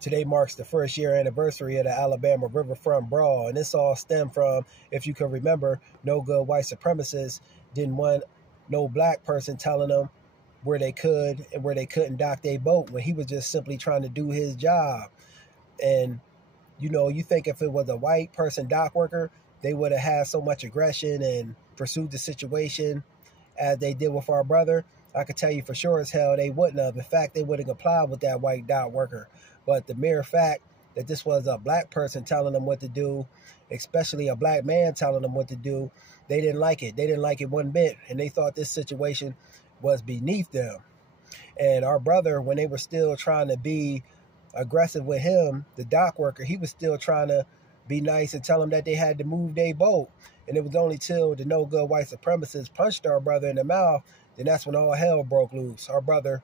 Today marks the first year anniversary of the Alabama riverfront brawl, and this all stemmed from, if you can remember, no good white supremacists didn't want no black person telling them where they could and where they couldn't dock their boat when he was just simply trying to do his job. And, you think if it was a white person dock worker, they would have had so much aggression and pursued the situation as they did with our brother. I could tell you for sure as hell they wouldn't have. In fact, they wouldn't have complied with that white dock worker. But the mere fact that this was a black person telling them what to do, especially a black man telling them what to do, they didn't like it. They didn't like it one bit. And they thought this situation was beneath them. And our brother, when they were still trying to be aggressive with him, the dock worker, he was still trying to be nice and tell them that they had to move their boat. And it was only till the no good white supremacists punched our brother in the mouth, then that's when all hell broke loose. Our brother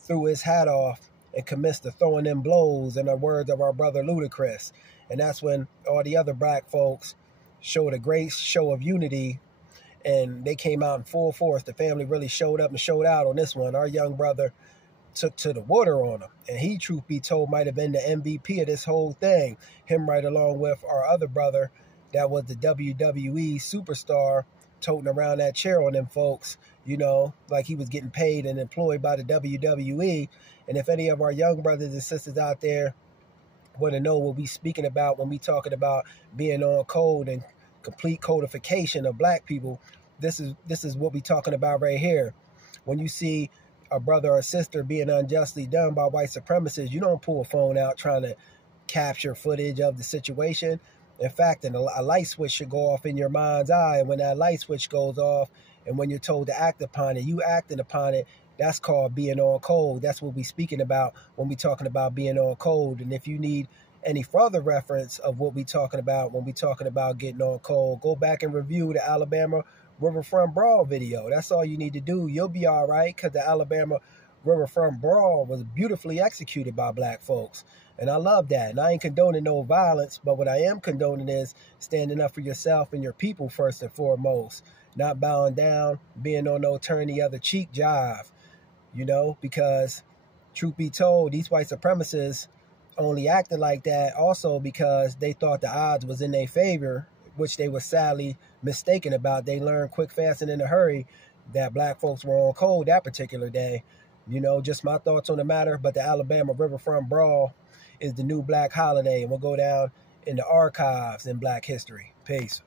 threw his hat off and commenced to throwing them blows, in the words of our brother Ludacris. And that's when all the other black folks showed a great show of unity, and they came out in full force. The family really showed up and showed out on this one. Our young brother took to the water on him, and he, truth be told, might have been the MVP of this whole thing. Him right along with our other brother that was the WWE superstar, toting around that chair on them folks, like he was getting paid and employed by the WWE. And if any of our young brothers and sisters out there want to know what we speaking about when we talking about being on code and complete codification of black people, this is what we talking about right here. When you see a brother or sister being unjustly done by white supremacists, you don't pull a phone out trying to capture footage of the situation. In fact, a light switch should go off in your mind's eye. And when that light switch goes off and when you're told to act upon it, you acting upon it. That's called being on code. That's what we're speaking about when we're talking about being on code. And if you need any further reference of what we're talking about when we're talking about getting on code, go back and review the Alabama Riverfront Brawl video. That's all you need to do. You'll be all right, because the Alabama Riverfront Brawl was beautifully executed by black folks. And I love that. And I ain't condoning no violence, but what I am condoning is standing up for yourself and your people first and foremost. Not bowing down, being on no turn the other cheek jive. Because truth be told, these white supremacists only acted like that also because they thought the odds was in their favor, which they were sadly mistaken about. They learned quick, fast, and in a hurry that black folks were on code that particular day. Just my thoughts on the matter. But the Alabama Riverfront Brawl is the new black holiday, and we'll go down in the archives in black history. Peace.